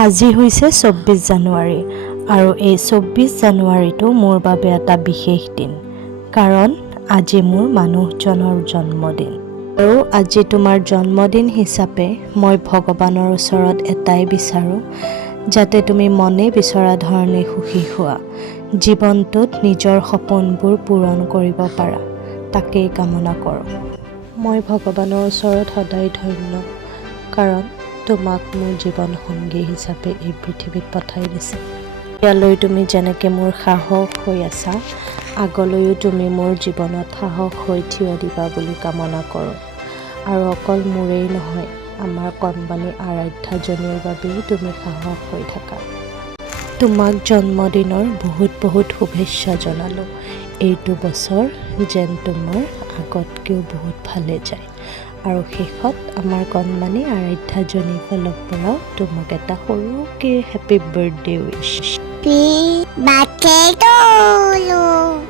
আজি হৈছে ২৪ জানুৱাৰী আৰু এই ২৪ জানুৱাৰীটো মোৰ বাবে এটা বিশেষ দিন, কাৰণ আজি মোৰ মানুহজনৰ জন্মদিন। আৰু আজি তোমাৰ জন্মদিন হিচাপে মই ভগৱানৰ ওচৰত এটাই বিচাৰোঁ, যাতে তুমি মনে বিচৰা ধৰণে সুখী হোৱা, জীৱনটোত নিজৰ সপোনবোৰ পূৰণ কৰিব পাৰা, তাকেই কামনা কৰোঁ। মই ভগৱানৰ ওচৰত সদায় ধন্য, কাৰণ তোমাক মোৰ জীৱন সংগী হিচাপে এই পৃথিৱীত পঠাই দিছে। ইয়ালৈ তুমি যেনেকৈ মোৰ সাহস হৈ আছা, আগলৈও তুমি মোৰ জীৱনত সাহস হৈ থিয় দিবা বুলি কামনা কৰোঁ। আৰু অকল মোৰেই নহয়, আমাৰ কণমানি আৰাধ্যাজনীৰ বাবেও তুমি সাহস হৈ থাকা। তোমাক জন্মদিনৰ বহুত বহুত শুভেচ্ছা জনালোঁ। এইটো বছৰ যেন তোমাৰ আগতকৈও বহুত ভালে যায়। আৰু শেষত আমাৰ কণমানি আৰাধ্যাজনীৰ ফালৰ পৰাও তোমাক এটা সৰুকৈ happy birthday wish. Happy birthday to you.